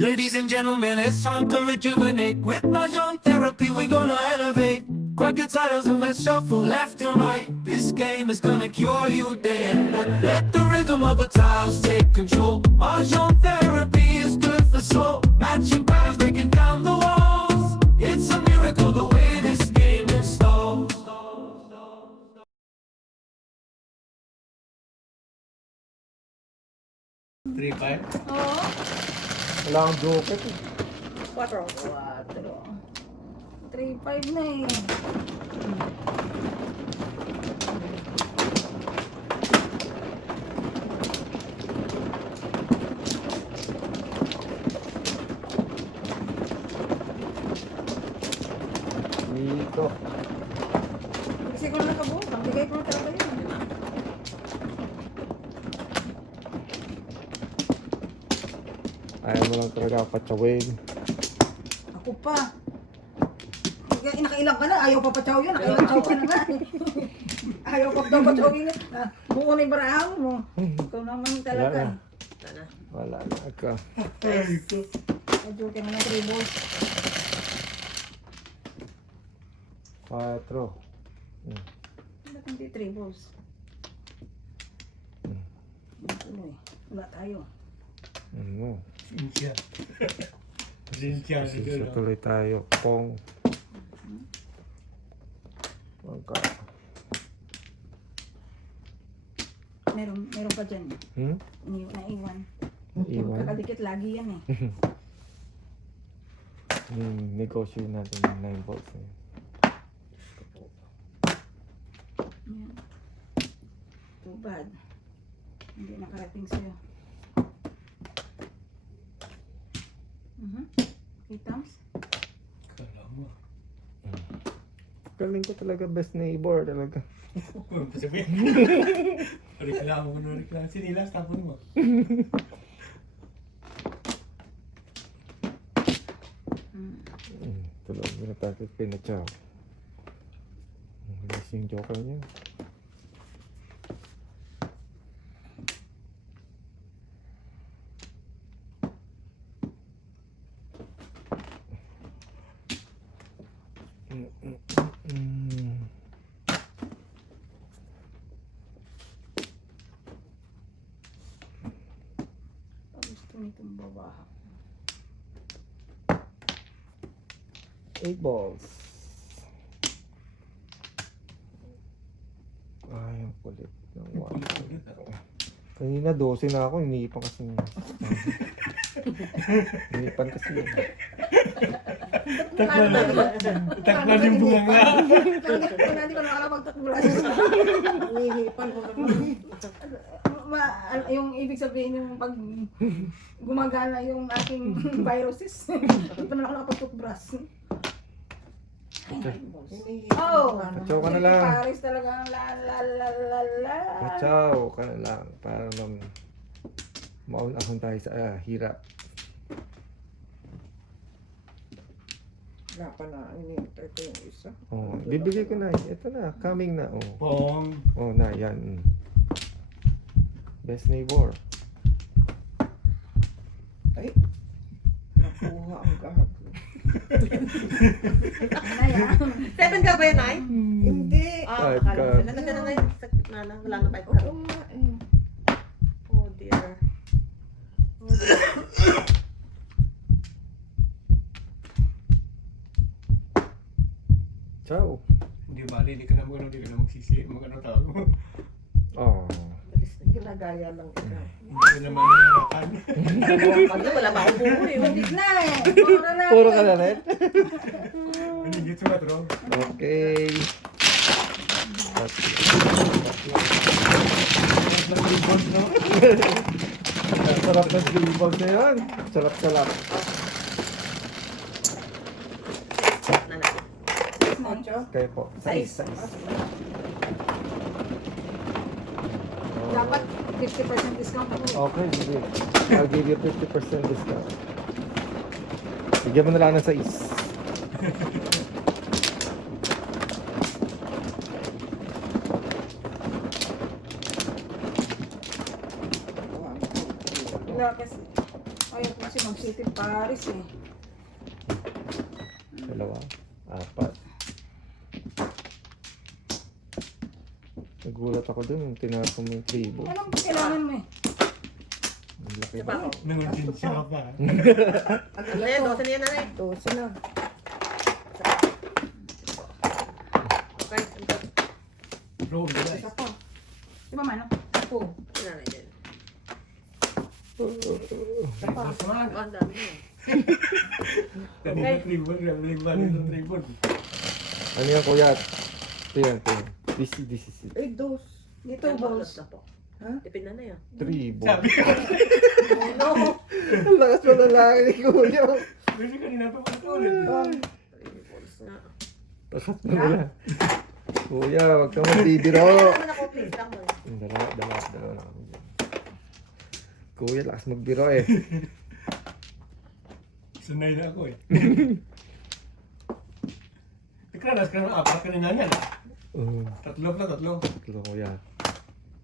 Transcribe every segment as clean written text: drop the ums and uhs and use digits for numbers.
Ladies and gentlemen, it's time to rejuvenate. With Mahjong therapy, we're gonna elevate. Grab your titles and let's shuffle left and right. This game is gonna cure you day and night. Let the rhythm of the tiles take control. Mahjong therapy is good for soul. Matching patterns, breaking down the walls. It's a miracle the way this game installs. 3-5? Oo. Wala akong joker eh. 4. 3-5 na eh. Dito. Kasi ko na nakabuo. Bigay ko na talaga yun. Ayaw mo lang talaga patsawin. Ako pa. Nakailang ka na. Ayaw pa patsaw yun. Nakailang tsaw ka na nga. Ayaw pa daw patsaw yun. Buo na yung barahan mo. Ikaw naman talaga. Wala na ka. Medyo ka na ng 3 balls. 4. Ba't hindi 3 balls? Tuloy. Wala tayo. Ano? Sinsya. Sinsya Sige, siguro. tuloy tayo. Pong. Pangka. Meron pa dyan. Naiwan. Iwan. Kakadikit lagi yan eh. Negosyo natin yung 9 volts. Yan. Too bad. Hindi nakarating sa'yo. Kitams? Kala mo. Galing ko talaga, best neighbor talaga. Sabihin. Reklamo ko na reklamo. Sinilas, tapon mo. Tulog mo na tayo pinatsaw. Bilis yung joker niya. Gusto nitong babaha. 8 balls. Ay, ang kulit ng kanina 12 na ako, iniipan kasi. Iniipan kasi. Takpan yung bunga nga. Hindi ko nakalapagtakbulas. Hinihipan ko naman. Yung ibig sabihin yung pag gumagana yung aking viruses. Hindi pa na ako nakapagtukbras. Oh! Patsaw ka na lang. Paris talaga ang la. Patsaw ka na lang. Para maunahon tayo sa hirap. Wala pa na, inintay ko yung isa. Oh, bibigay ko na. Ito na, coming na. Oh, Pong. oh na, yan. Best neighbor. Ay, nakuha ang gago. Ano yan? 7 ka ba yun, Nay? Hindi. Ah, Five akala ka. ko. Nalagyan na ngayon sa gitna na. Wala na 5 ka. Oo nga eh. Oh dear. Oh dear. Ciao. Hindi bali, hindi ka na magano, hindi ka na magsisi. Magano tawag mo. Oh. Ginagaya lang ito. Hindi ka naman nahirapan. Pag na, wala pa akong buo eh. Hindi na eh. Puro na. Puro ka na rin? Hindi, gets mo, bro. Okay. Sarap ng dribbles na yan. Sarap. Na na. Ocho? Kayo po. Size. Dapat 50% discount ako. Okay, sige. I'll give you 50% discount. Bigyan mo na lang ng size. Wala kasi. Ayaw kasi Positive Paris eh. Dalawa. Apat. Nagulat ako dun yung tinapon mo yung tribo. Anong kailangan mo eh? Ang laki Siya pa ba? ako. Nanguntin siya pa. Ano na yan? 12 na yan, nanay. 12 na. Okay. Roll the dice. Isa pa. Di ba Manong? Ako. Si nanay din. Isa pa. Mas man. Oh, ang dami na. Kanina tribon, galing ba dito tribon? Ano yan kuya? Ito yan. This is it. Eh, 2. Dito, balls. na po. Ha? Tipid na na yan. Tribo. Sabi ko, Ang lakas mo lalaki ni kuya. kasi kanina pa pa ulit. Three balls na. Lakas mo nila. Kuya, wag kang matibiro. Ano naman ako, please lang mo. Dalawa na kami dyan. Kuya, lakas magbiro eh. Sanay na ako eh. Ikranas ka ng apat kanina niyan ah. Tatlo. Tatlo kuya.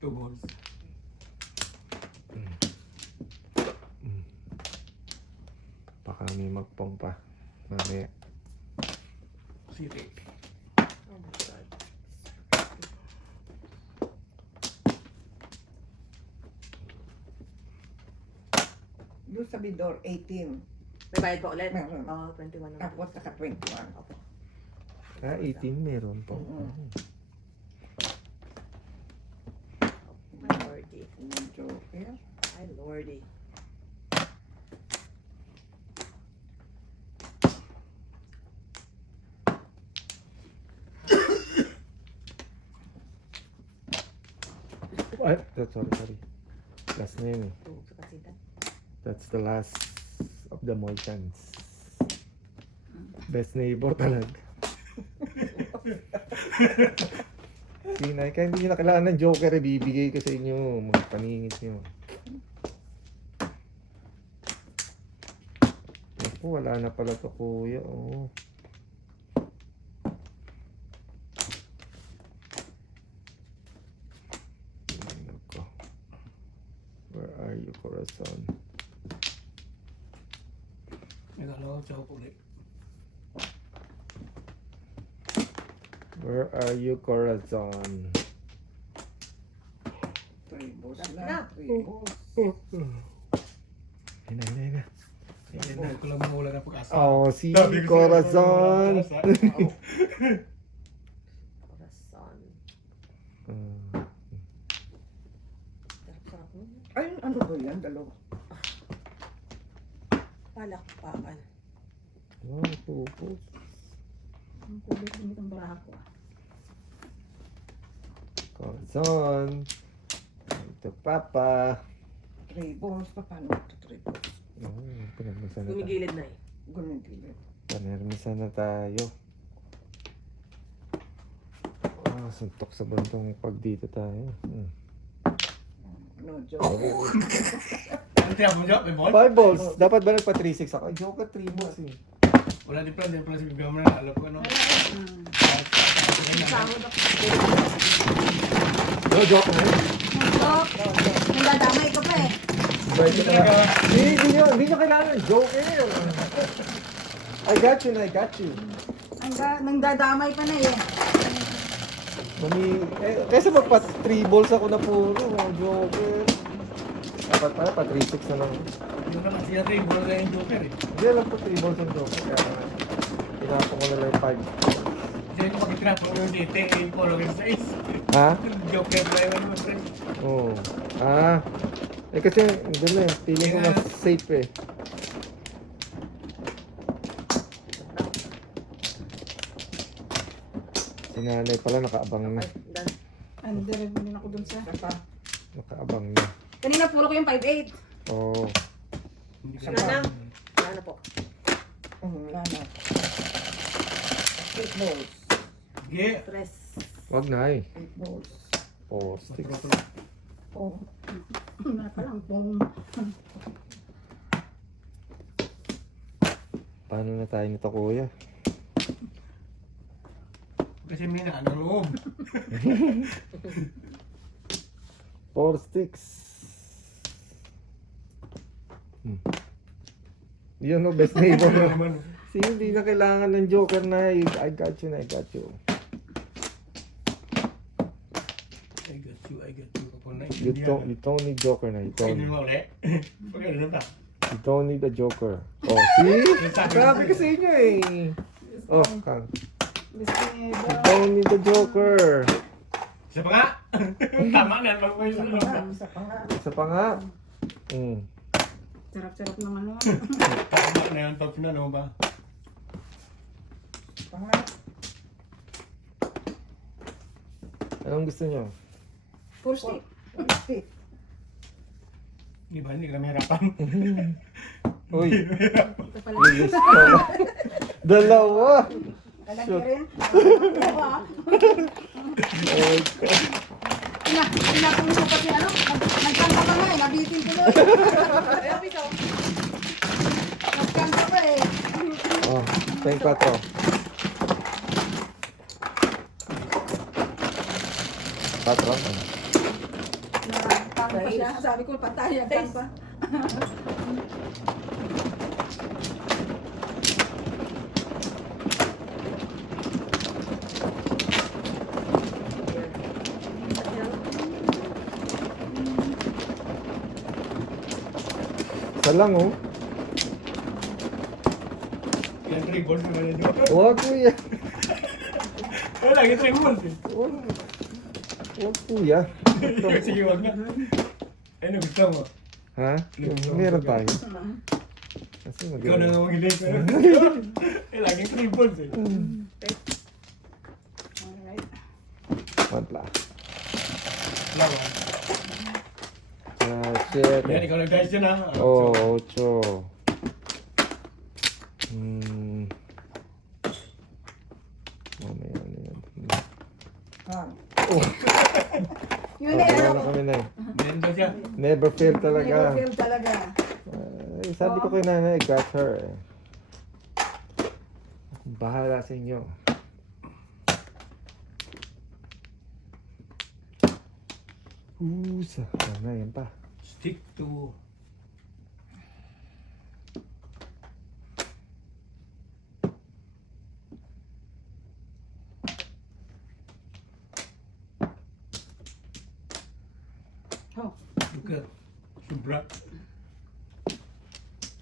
2 balls. Baka may magpong pa. Mamaya. City. Oh my God. Doon sa bidor, 18. May bayad pa ulit? Meron. Oo, 21 na. Tapos naka 21. Ah, 18 meron po. My lordy. Joker. My lordy. Ay, sorry. Last na yun eh. Tulog sa kasitan. That's the last of the Mohicans. Best neighbor talaga. Sinay, kaya hindi nyo na kailangan ng joker, ibibigay ko sa inyo. Mga paningit nyo. Ako, wala na pala to kuya. Oh. Nako. Where are you, Corazon? Nagalaw siya ako ulit. Where are you, Corazon? 3 balls Na. na. 3 balls. Hina. Hindi ko lang mawala ng pag-asa. Oh, si Sabi ko sa'yo, Corazon. Corazon. Sarap-sarap mo. Ay, ano ba yan? Dalawa. Palakpakan. Wow, pupos. Ang kulit ang baraha ko. Corazon. Ito, Papa. 3 balls pa. Paano ito 3 balls? Pinagmisan na tayo. Gumigilid na eh. Gumigilid. Pinagmisan na tayo. Ah, suntok sa bantong pag dito tayo. No joke. Ano tiyan mo dyan? May ball? 5 balls. Dapat ba nagpa 3-6 ako? Ay, joker 3 balls eh. Wala din pala si bigyan mo na. Alam ko ano. Sahod ako. No, joke na eh. Nandadamay ka pa eh. Hindi nyo kailangan ng joker. I got you. Nandadamay pa na eh. Kesa magpa 3 balls ako na puro. Joker. Dapat pala pa 3-6 na lang. Yung naman siya rin, wala yung joker eh. Hindi alam ko 3 balls ang joker. Kaya tinapon ko na lang yung 5. Kasi kung pag-trap mo yung dito, yung polo yung size. Ha? Joker na yung ano, friend. Oo. Ah. Eh kasi doon na eh. Feeling ko mas safe eh. Si nanay pala nakaabang na. Okay, done. Under din ako dun sa... Isa pa. Nakaabang na. Kanina puro ko yung 5-8. Oo. Hindi ka Wala na. Wala na po. Wala na. 8 balls. Sige. Tres. Wag na eh. 8 balls. Oh, stick. Oh. Wala pa lang pong... Paano na tayo nito kuya? Kasi may naanang loob. 4 sticks. Yun no, best neighbor Ano mo. naman? See, hindi na kailangan ng joker na I got you na, I got you. I got you, I got you. Ako na You don't need joker na. You Kainin don't, mo ulit. Pagkano na ba? you don't need a joker. Oh, see? Sabi ko sa inyo eh. Oh, Kang. Best You neighbor. don't need a joker. Isa pa nga. Tama na. Magpapayo na lang. Isa pa nga. Isa pa nga. Sarap-sarap naman nun. Tama na yung top na, ano ba? Isa pa nga. Anong gusto nyo? Full stick. Plastic. Di ba? Hindi ka namin hirapan. Uy, Ito pala. bilis ka. Dalawa. Lalaki Shoot. rin. Oh, Pinapang mo pa si ano? Nagkanta pa nga eh. Nabitin ko doon. Nagkanta pa eh. oh, 24. Patron. Nagkanta pa siya. Sabi ko patay. Nagkanta. Isa lang oh. Yan, 3 balls na rin yun. Huwag kuya. Wala, yung 3 balls eh. Huwag kuya. Sige, wag na. Ano gusto mo? Ha? Meron tayo. Kasi Ikaw na magaling. nga magilig. Eh, laging 3 balls eh. Alright. Mantla. Lawa. Shit. Yan, ikaw nag-dice yun ha. Oh, 8. Mamaya na yan. Ah. Yun eh. Wala Ano? na kami na eh. Meron daw siya. Never fail Never talaga. fail talaga. Sabi ko kay nanay, got her eh. Bahala sa inyo. Sana yan pa. Stick to... Oh. Sugar. Sobra.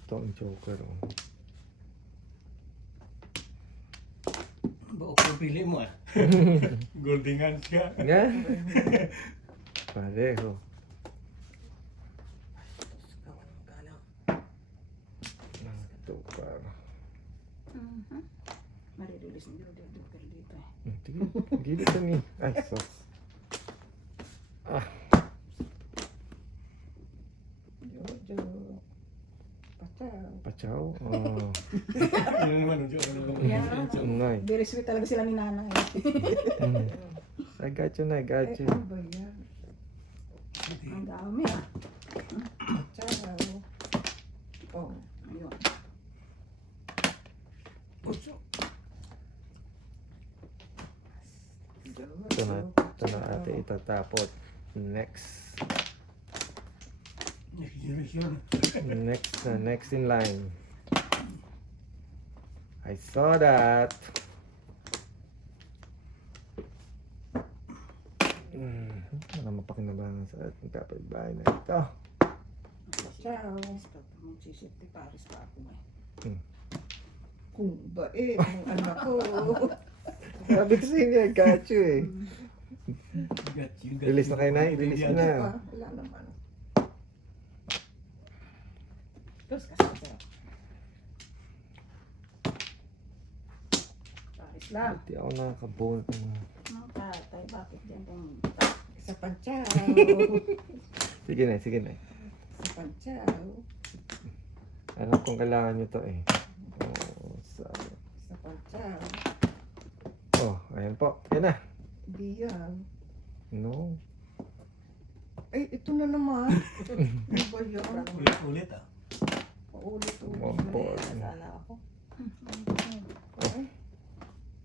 Ito ang joker. Oh. Ba, ako pili mo ah. Golden hands ka. Nga? Pareho. Ito para. Maridulis ng Joker dito eh. Gilid ka ni. Ay, sos. Jojo. Pachaw. Pachaw. Oh. Ano naman, Ujo? Ano naman? Yan. Nay. Very sweet talaga sila ni nanay. I got you na, I got Eh, you. ano ba yan? Ang dami ah. Pachaw. Oh. Ayun. Ujo. Jojo. Ito na ate itatapot. Next. Next generation. Next in line. I saw that. Wala mapakinabangan sa ating kapitbahay na ito. Pachaw. Magsisipti pares pa ako eh. Kung bait ang anak ko. Sabi ko sa inyo, I got you eh. Got you, got Release you. na kayo na, release Yan. na. Ah, wala naman. Tapos kasi pares lang. Hindi ako nakakabunot ng mga... Mga tatay, bakit dyan kung... Sa pachaw. Sige na, sige na. Sa pachaw. Alam kong kailangan nyo to eh. Oh, sabi. Sa pachaw. Oh, ayan po. Yan na. Hindi yan. No. Ay, ito na naman. Ano ba yan? Ulit-ulit ah. Paulit-ulit. One ball. Nasala ako.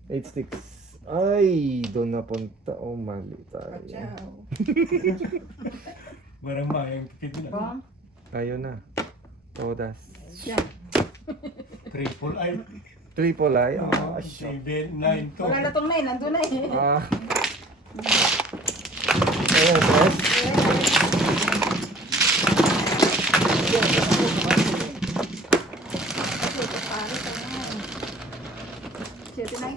8 sticks. Ay, doon napunta. Oh, mali tayo. Pachaw. Barang mayang kikit na. Bang? Ayaw na. Todas. Yan. Triple I. Triple I. Ah, shit. 7, 9, 2. Wala na tong 9, nandun na eh. Ah. Ayan, yes. Siete na.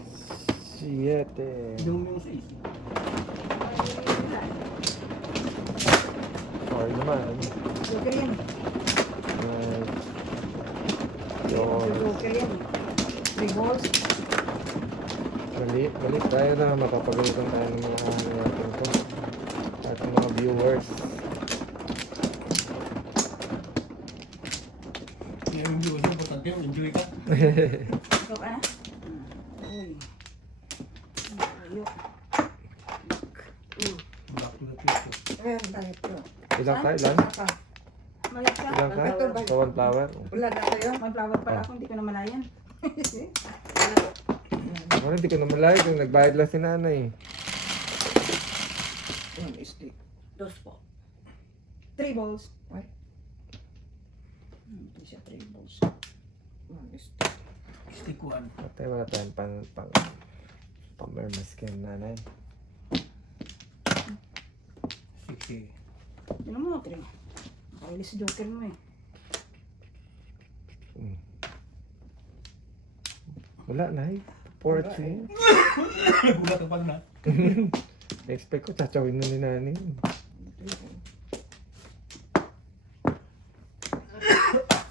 7. Yung 6. Sorry naman. Joker yan. Yun. Joker yan. 3 balls. Balik tayo na. Mapapagalitan tayo ng mga natin ko. At mga viewers. Yung views mo, importante yung enjoy ka. Ikaw ka na? Uy. Ayok. Back to the future. Ayan, tayo po. Ilang tayo? Ilan? Saka, Mayat ka. Ilang ka? Ito ba? Sa one flower? wala na kayo. May flower pala ako, hindi ko na malayan. Ano, hindi ko naman like. Yung nagbayad lang si nanay. One stick. Dos po. 3 balls. What? Hindi siya 3 balls. One stick. Stick 1. Patay, wala tayong pamermas kay nanay. 60. Yun mo, 3. Nakailis joker mo eh. Wala na eh. 4-3. Gulat ang pag na. Expect ko, tsachawin na ni nanay.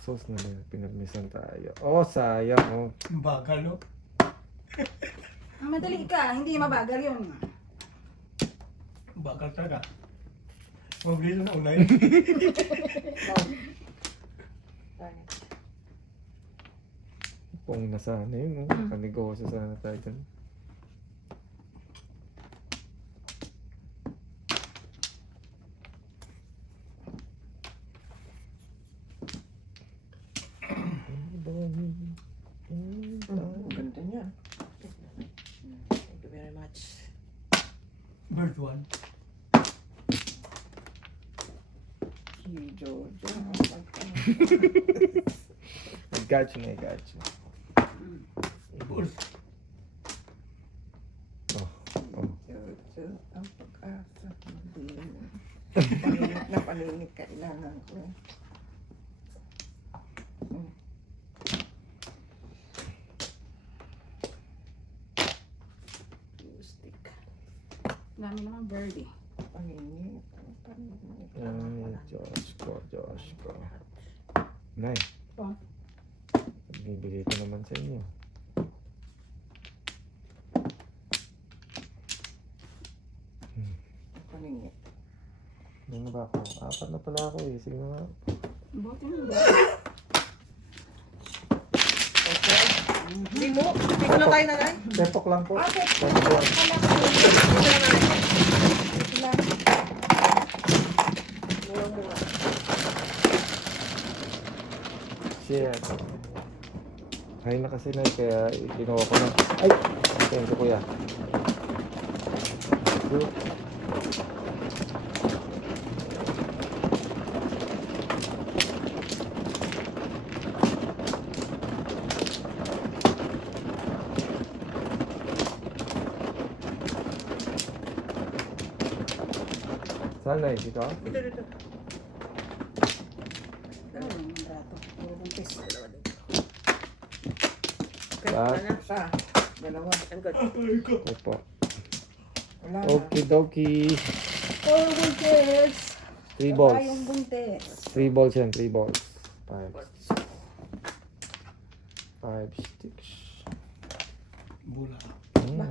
Sauce na lang, pinagmisan tayo. Oh, sayang. Oh. Bagal, no? Madali ka, hindi mabagal yun. Bagal talaga. Mabilis na unay. Kung nasana yun, oh. Kanegosyo sana tayo dyan. Ang ganda niya. Thank you very much. Bird 1. Si Jojo. I got you, I got you. Bulls. Oh, oh. Jojo, ang pag-asa. Paninig kailangan ko. Stick. Dami naman birdie. Paninig. Ay, Diyos ko, Diyos ko. Nay. Oh. Bibigay ko naman sa inyo. Paninig. Ano ba ako? 4 na pala ako eh. Sige nga. Buti mo ba? Hindi mo na tayo na lang. Tepok lang po. Okay. Tepok lang. Murang-mura. Shit. Hay na kasi na kaya ginawa ko na. Ay! Thank you, kuya. Good. Saan na dito? Dito, dito. Ano yung rato? Puro buntis. Okay, Ah. wala na. Isa. Dalawa. I'm good. Opo. Wala na. Okie dokie. Puro buntis. 3 balls. Tayong buntis. 3 balls yan, 3 balls. 5 sticks. Bula. Tama.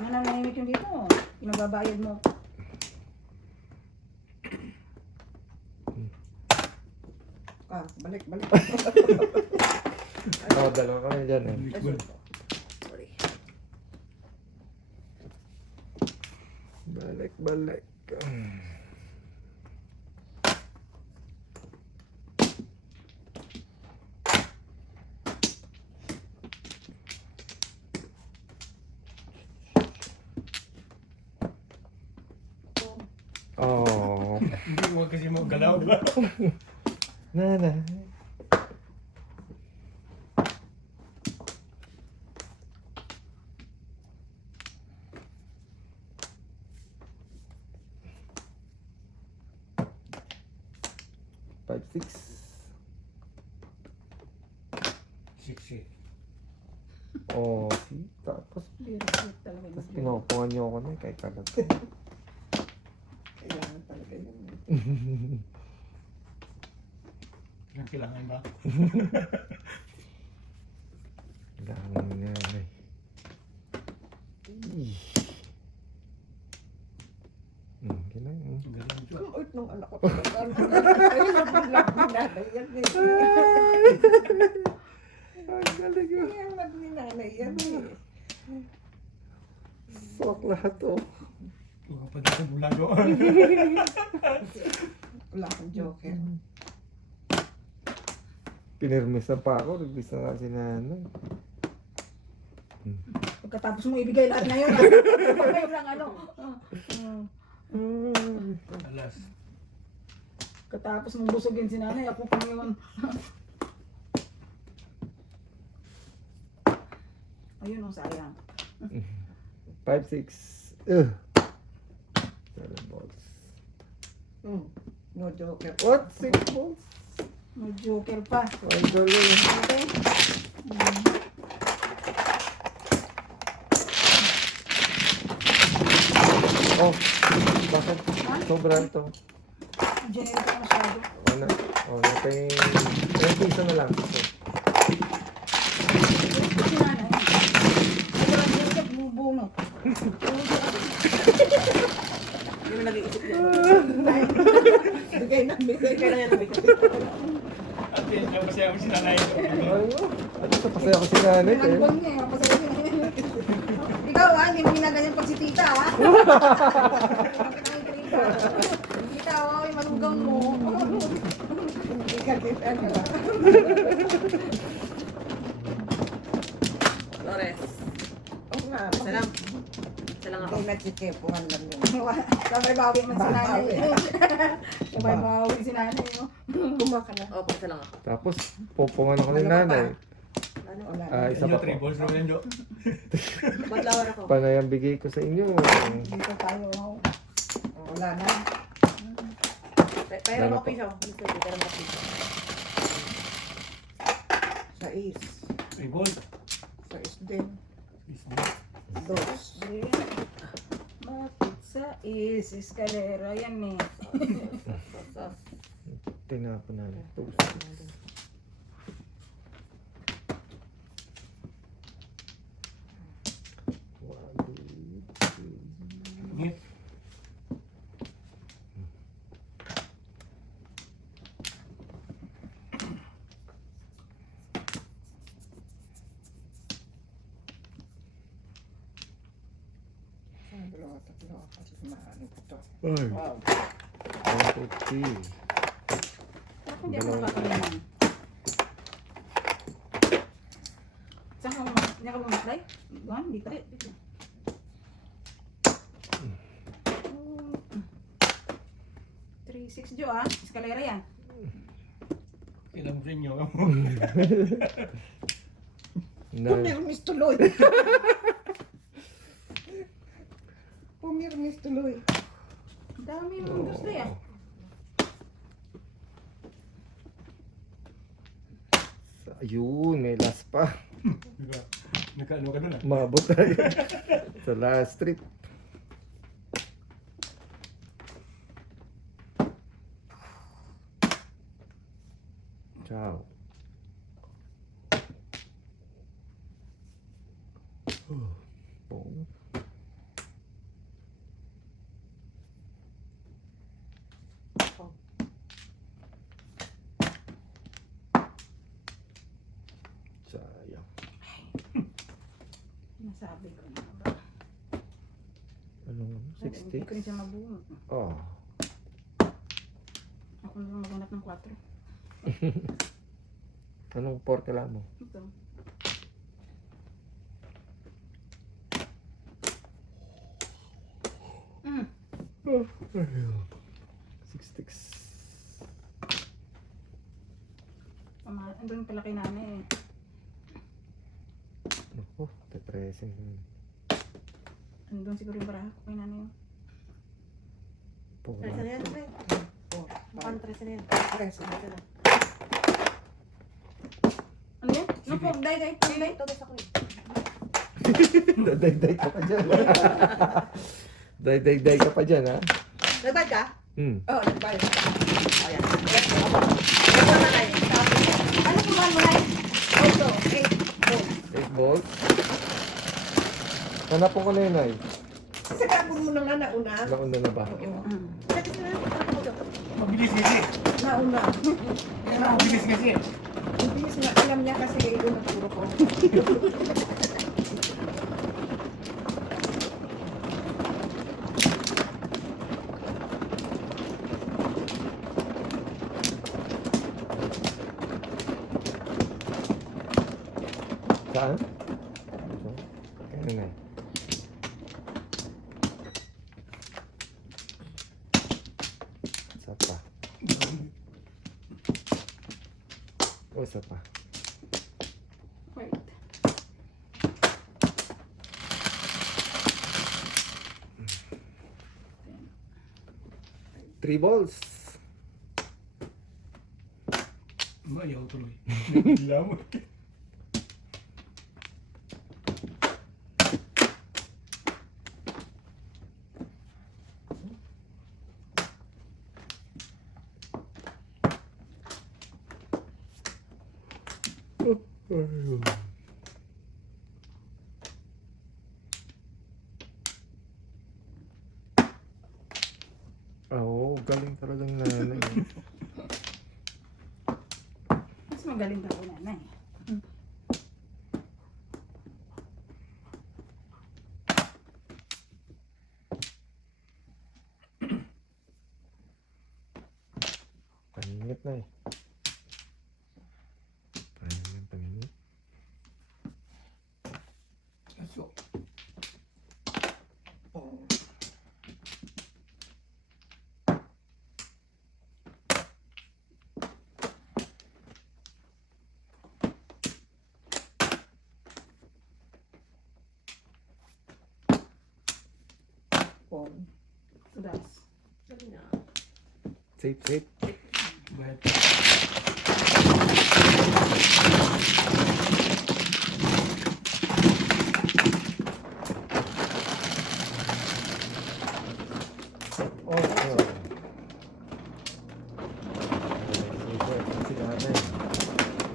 Ano na nanimik yung dito? Pinababayad mo. Ah, balik, balik. Oh, dalawa kami dyan eh. Sorry. Balik, balik. Oh. Hindi mo kasi magalaw, di ba? Nana. 5-6. 6-8. Oh, see? Tapos, Very sweet talaga. tapos pinupungan niyo ako na kahit kalat. Kailangan talaga yun. Ang kailangan ba? Kailangan mo na yan. Kailangan. Ang galing siya. Ang uit ng anak ko talaga. Ay, mabilang nanay yan eh. Ang galing yun. Kaya mag ni nanay yan eh. Fuck lahat oh. Huwag pa dito mula doon. Wala akong joker. Pinirmisa pa ako. Nagbisa nga si nanay. Pagkatapos mo ibigay lahat na yun. Ngayon lang ano. Alas. Katapos mong busugin si nanay, ako pa ngayon. Ayun ang sayang. 5-6. 7 balls. No joker. What? 6 balls? May joker pa. Ang galing. Okay? Oh, bakit? Sobrang to. Generate ka masyado. Ano? Oh, natay... Ilang piso na lang. So, Si nanay. Sobrang joker, bubunot. Hindi mo nag-iisip yan. Bigay na bigay. Kaya na yan nabigay. At yun, yung masaya mo si nanay. ano? Ano sa pasaya ko si nanay eh. Nagbuwan niya, yung pasaya niya. Ikaw hindi mo ginaganyan pag si tita Tita, yung malugaw mo. Hindi ka kita na. Flores. Oo nga. Isa lang. Isa lang ako. Hindi nagsikipuhan lang yun. Sabay bawi man si nanay. Sabay bawi si nanay. Kumaka na. Opo, isa lang ako. Tapos, pupungan ako ni nanay. Ano? Wala Ah, na. isa pa Inyo, 3 po. balls naman yun, Jo. Matlawar ako. Panay ang bigay ko sa inyo. Dito tayo. Wala na. Pero ako piso. Pero ako piso. Sa is. 3 balls. Sa is din. Is balls. Dos. Bakit sa eskalera yan eh. Sos. Tinapon na. Toast. Ngit. Dalawa, tatlo. Kasi maano ko to. Ay, Wow. 150. Hindi ako nakakalimutan. Saan ka hindi ako mamatay? Doon, dito. 3-6 Jo eskalera yan. Ilan mo sa inyo? Pumirmis tuloy. Pumirmis tuloy. Dami mong gusto yan. Ayun, may last pa. Diba? Nagkaano ka doon ah? Mabot tayo. Sa last street. Ciao. Boom. Sayang. Nasabi ko na ba? Anong Hindi ko 60? rin siya mabunot. Oh. Ako na lang magunat ng 4. Anong port kailangan mo? Ito. Mm. 6 sticks. Andun pala kay nanay eh. Naku, depressing. Andun siguro yung baraha ko kay nanay. Ano yan? Four. Mukhang 13 na yun. Tres na. Ito na. Ano yun? Ano po? Day. Ito, basta ko eh. Day ka pa dyan. Day ka pa dyan, ha? Nagbad ka? Oh, nagbayad. O, yan. Ito na na yun. Ano po ba mo na? Also, 8 8 volts. Hanapon ko na yun, ay. Kasi kapag mo na nga nauna. Nauna na ba? Practice na lang. Mabilis kasi. Nauna. Mabilis kasi. Hindi nga alam niya kasi ito na puro ko. Saan? Kaya na. Isa pa. O, isa pa. Wait. Three balls. Ayaw tuloy. Bigla mo. Oo, galing talagang nanay. Mas magaling ka po nanay. Paninit na eh. Paninit. So, Tudas. Sabi na. Safe. bayad. Oh, oh. Si nanay.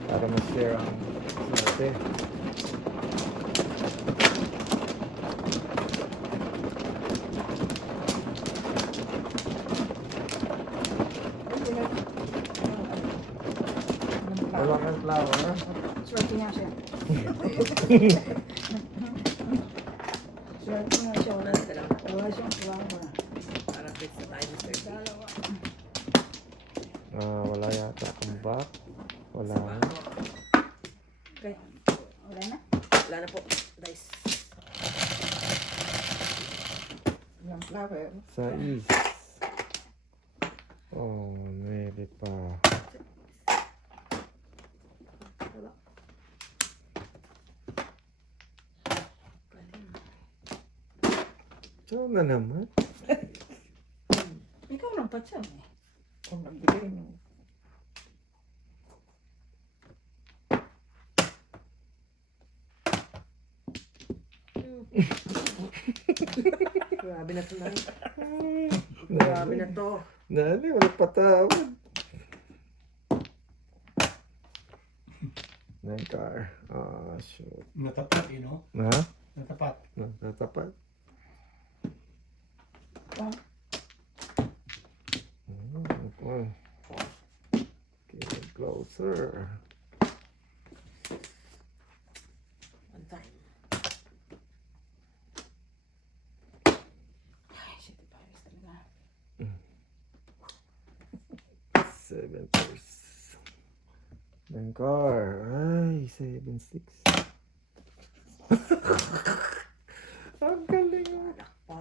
Para ma-share ang swerte. Wala kang flower, ha? Swerte nga siya. Swerte nga siya. Wala, wala siyang flower. Parang fix na tayo, Mr. B. Wala yata akong back. Wala. Okay. Wala na? Wala na po. Dice. Yung flower. Sa east. Oh, maybe pa. Wala. So na naman. Ikaw nang patsam eh. Kung nagbigay mo. Grabe na to na. Grabe na to. Nani, wala patawad. Nine car. Ah, shoot. Natapat, you know? Ha? Natapat. Nagtatapat. Oh. Okay. Get closer. One time. Ay, shit, Paris talaga. 7 first. Nine car. Ay, 7-6. Ang galing ah.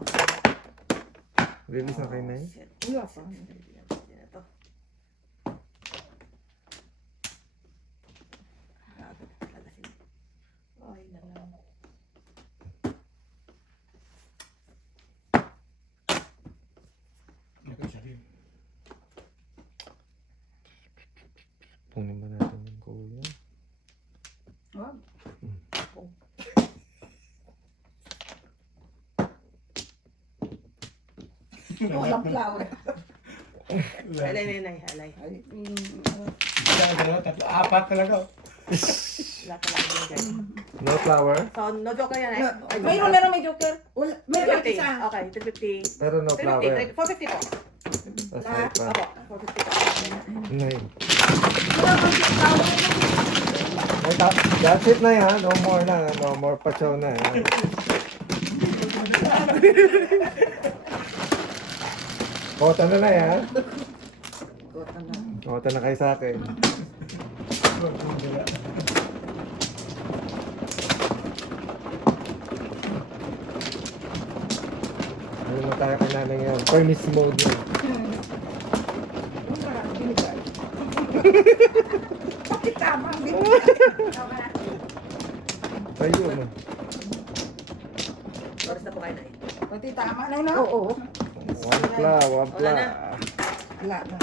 Release na kayo na yun? Wala pa. Hindi na to. Grabe. Lalasin. Ay, na lang. Nagkasya rin. Wag. Walang flower. Alay, nay, alay. Dalawa, tatlo, apat talaga. Wala ka lang din dyan. No flower? So, no joker yan, eh. Ay, Mayroon meron may joker. Wala. May joker 350. isa. Okay, 350. Pero no flower. 350, 450 po. Asay pa. Opo, 450 po. Nay. Wala kang flower. That's it na yan. No more na. No more pachaw na. Kota na na yan. Kota na. Kota na kayo sa akin. Ano mo tayo kailangan yan? Furnace mode yan. Bakit tama ang binigay? Tayo na. Oras na po kayo, nay. Pati tama na yun, no? Oo. One pla, one pla. Wala na. Wala na.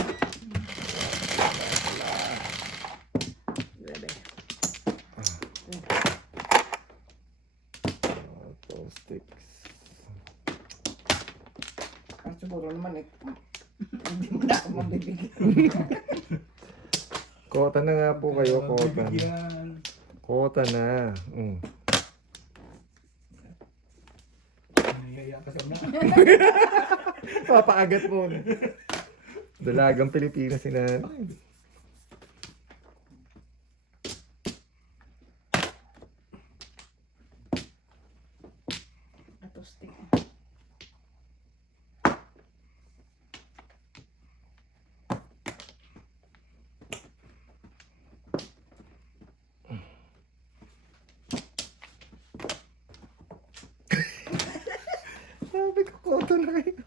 Bebe. Two sticks. Ang siguro naman eh. Hindi mo na ako mabibigyan. Kota na nga po kayo, kota. Bibigyan. Kota na. Naiya ka sa una. Papaagat mo. Dalagang Pilipinas si nanay. Ito stick. Sabi ko, kota na kayo.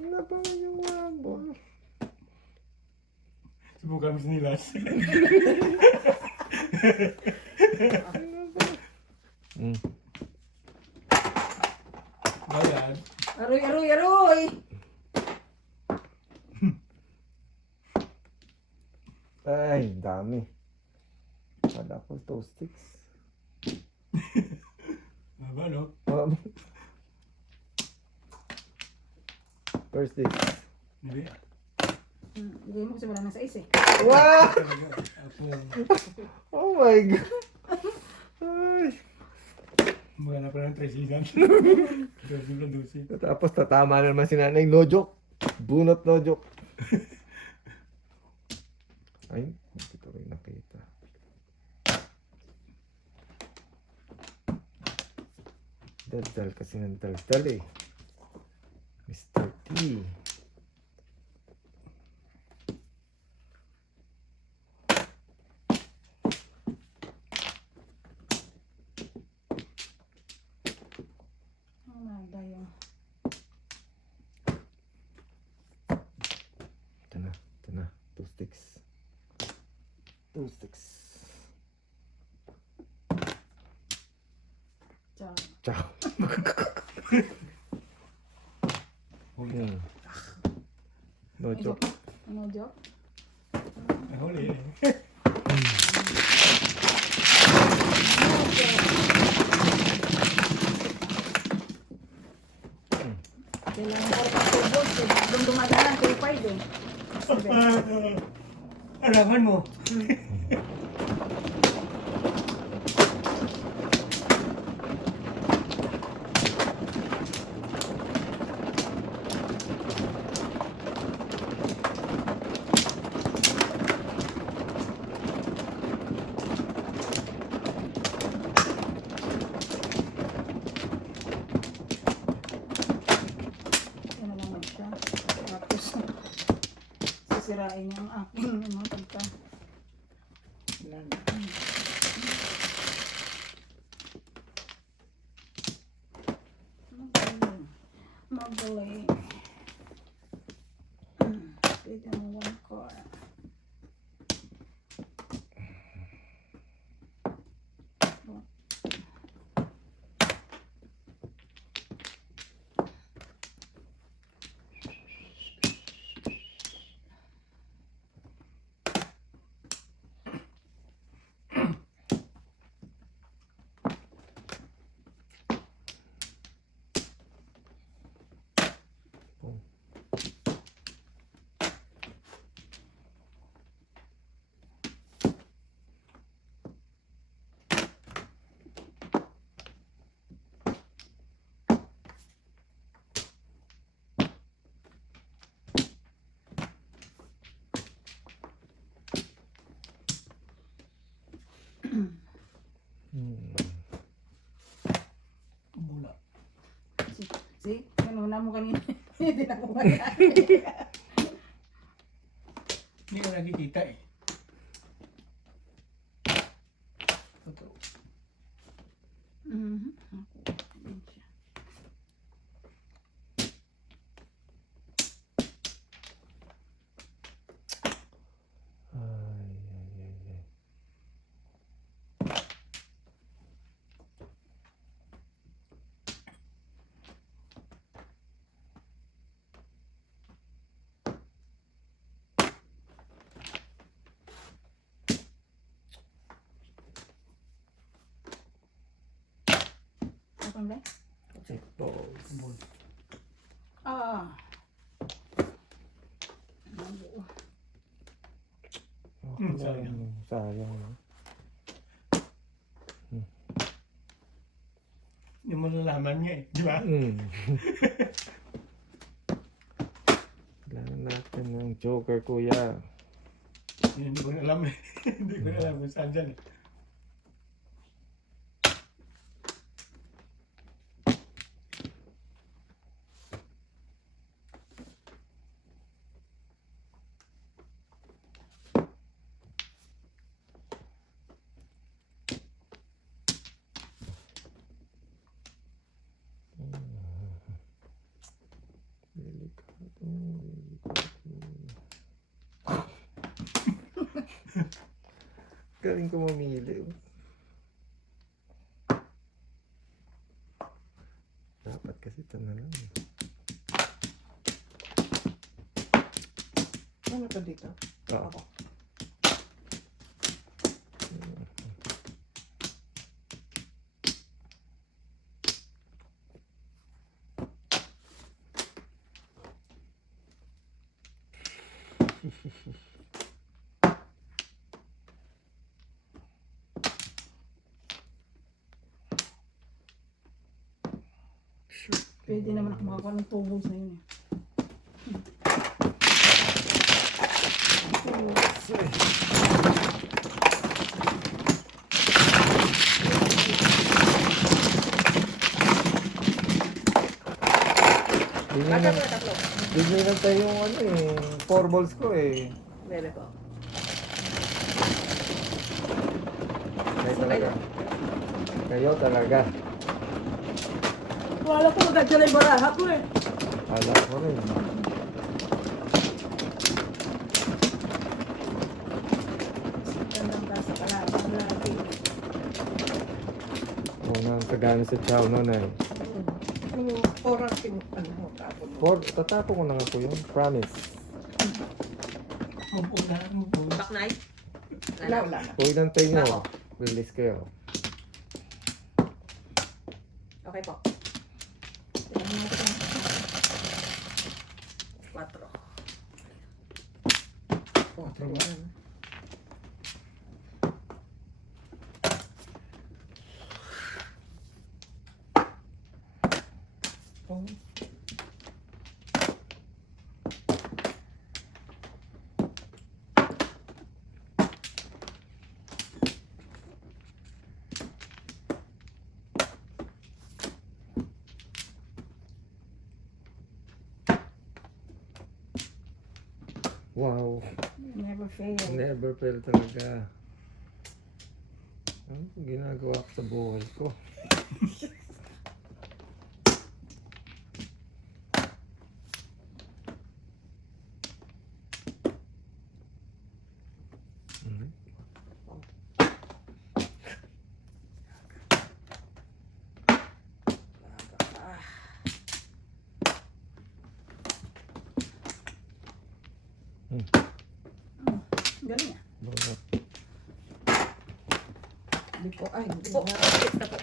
Nabangan yung wabon. Subukan mo sinilas. Bayan. Aroy, aroy, aroy! Ay, dami. Kala ko two sticks. Haba, no? First stick. Hindi. Bigay mo kasi wala nang sais eh. Wow! Talaga. Ako. Oh my God! Ay. Maghanap pa ng tresigan. Tresigan, dusi. Tapos tatama na naman si nanay. No joke. Bunot no joke. Ay, hindi ko rin nakita. Daldal kasi ng daldal eh. Mr. T. Nada yung... Ito na, ito na. Two sticks. Two sticks. Tsaka. Ciao. No joke. Ano joke? Nahuli eh. Kailangan ko pa 2 volts eh. Doon dumadaan, 2.5 eh. Alaman mo. Ano naman siya. Tapos, sisirain niya ang aking mga pagka. Wala na. Magaling. Magaling. Pwede mo 1 core. Bula. See? Kanuna mo kanina. Hindi na ko kaya. Hindi ko nakikita eh. Totoo. Mhm. Ay, ay, ay, ay. Ano ba? Check balls. Bul. Ah. Okay Sayang. lang. Sayang. No? Hindi mo nalaman nga eh. Di ba? Kailangan natin ng joker, kuya. Hindi ko na alam eh. Hindi ko na alam kung saan dyan eh. Delikado, delikado. Galing ko mamili. Oh. Dapat kasi ito na lang. Ano to dito? Oo. Ako. Pwede naman ako makakuha ng tubos na yun eh. Basta mo na tatlo. Bigyan na tayo yung ano eh, 4 balls ko eh. Bebe ko. Kayo talaga. Kayo talaga. Wala ko magkadya na yung baraha ko eh. Alam ko rin. Gandang kasa pala. Ang laki. Unang sagana sa chow noon eh. Yung oras yung ano mo, tapon mo. Tatapo ko na nga po yun. Promise. Move on na. Move on. Back knife. Wala, wala na. Kung ilang tayo nyo, Ako. release kayo. Okay po. 4. 4 yan. Oh. Wow. Never fail. Never fail talaga. Ano ginagawa ko sa buhay ko? Mhm. Galing ah. Bawa. Hindi po, ay, hindi Po. na. 6 na po.